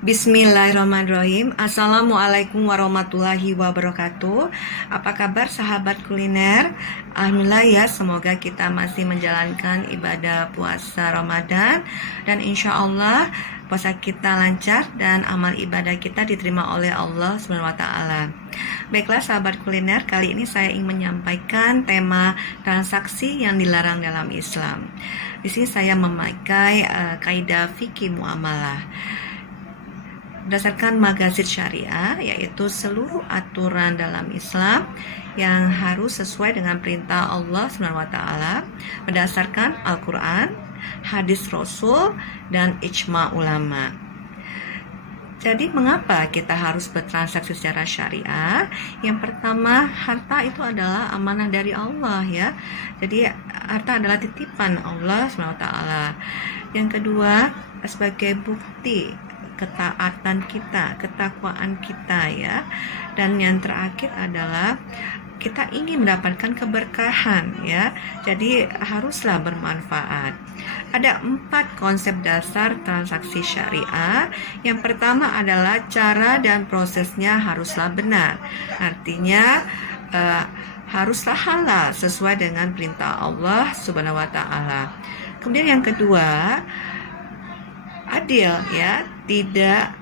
Bismillahirrahmanirrahim. Assalamualaikum warahmatullahi wabarakatuh. Apa kabar sahabat kuliner? Alhamdulillah ya, semoga kita masih menjalankan ibadah puasa Ramadan dan insya Allah puasa kita lancar dan amal ibadah kita diterima oleh Allah SWT. Baiklah sahabat kuliner, kali ini saya ingin menyampaikan tema transaksi yang dilarang dalam Islam. Di sini saya memakai kaidah fikih muamalah. Berdasarkan magazin syariah, yaitu seluruh aturan dalam Islam yang harus sesuai dengan perintah Allah SWT berdasarkan Al-Quran, hadis Rasul, dan ijma ulama. Jadi mengapa kita harus bertransaksi secara syariah? Yang pertama, harta itu adalah amanah dari Allah ya. Jadi harta adalah titipan Allah SWT. Yang kedua, sebagai bukti ketaatan kita, ketakwaan kita ya. Dan yang terakhir adalah kita ingin mendapatkan keberkahan ya. Jadi haruslah bermanfaat. Ada 4 konsep dasar transaksi syariah. Yang pertama adalah cara dan prosesnya haruslah benar. Artinya haruslah halal sesuai dengan perintah Allah Subhanahu wa taala. Kemudian yang kedua, adil ya, tidak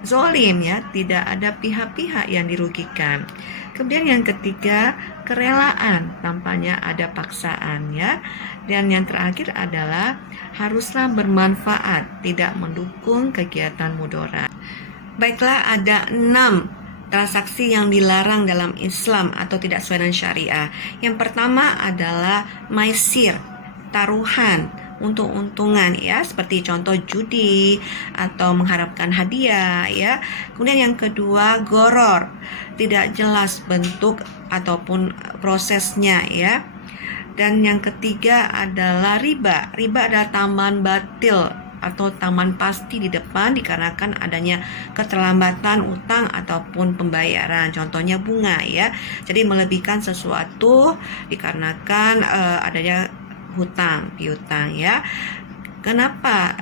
zolim ya, tidak ada pihak-pihak yang dirugikan. Kemudian yang ketiga, kerelaan, tampaknya ada paksaan ya. Dan yang terakhir adalah haruslah bermanfaat, tidak mendukung kegiatan mudarat. Baiklah, ada 6 transaksi yang dilarang dalam Islam atau tidak sesuai dengan syariah. Yang pertama adalah maisir, taruhan untuk untungan ya, seperti contoh judi atau mengharapkan hadiah ya. Kemudian yang kedua, goror, tidak jelas bentuk ataupun prosesnya ya. Dan yang ketiga adalah riba. Riba adalah tambahan batil atau tambahan pasti di depan dikarenakan adanya keterlambatan utang ataupun pembayaran, contohnya bunga ya. Jadi melebihkan sesuatu dikarenakan adanya hutang piutang ya. Kenapa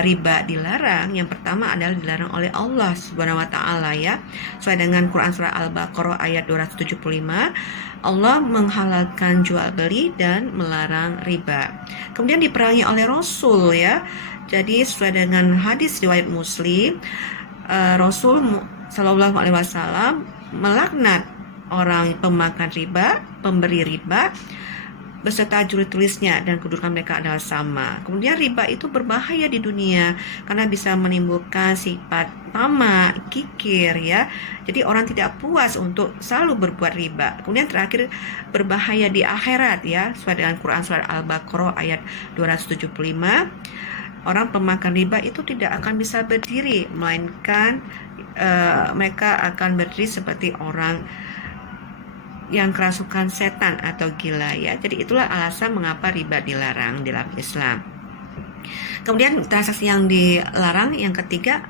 riba dilarang? Yang pertama adalah dilarang oleh Allah Subhanahu wa taala ya. Sesuai dengan Quran surah Al-Baqarah ayat 275, Allah menghalalkan jual beli dan melarang riba. Kemudian diperangi oleh Rasul ya. Jadi sesuai dengan hadis riwayat Muslim, Rasul sallallahu alaihi wasallam melaknat orang pemakan riba, pemberi riba beserta juri tulisnya, dan kedudukan mereka adalah sama. Kemudian riba itu berbahaya di dunia karena bisa menimbulkan sifat tamak, kikir ya. Jadi orang tidak puas untuk selalu berbuat riba. Kemudian terakhir, berbahaya di akhirat ya. Sesuai dengan Quran surah Al-Baqarah ayat 275, orang pemakan riba itu tidak akan bisa berdiri, melainkan mereka akan berdiri seperti orang yang kerasukan setan atau gila ya. Jadi itulah alasan mengapa riba dilarang dalam Islam. Kemudian transaksi yang dilarang yang ketiga,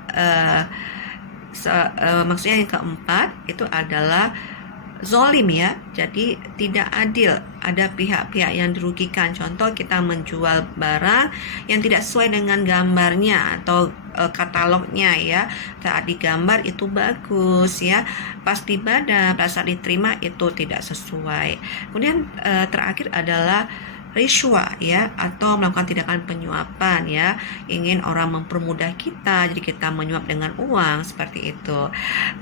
maksudnya yang keempat itu adalah zolim ya. Jadi tidak adil, ada pihak-pihak yang dirugikan. Contoh, kita menjual barang yang tidak sesuai dengan gambarnya atau katalognya ya. Saat digambar itu bagus ya, pas dibaca, pas saat diterima itu tidak sesuai. Kemudian terakhir adalah riswa ya, atau melakukan tindakan penyuapan ya, ingin orang mempermudah kita, jadi kita menyuap dengan uang, seperti itu.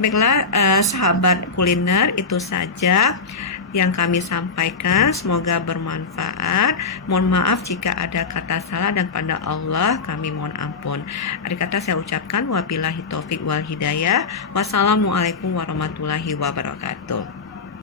Baiklah sahabat kuliner, itu saja yang kami sampaikan, semoga bermanfaat. Mohon maaf jika ada kata salah, dan pada Allah kami mohon ampun. Akhir kata saya ucapkan wabillahi taufik wal hidayah. Wassalamualaikum warahmatullahi wabarakatuh.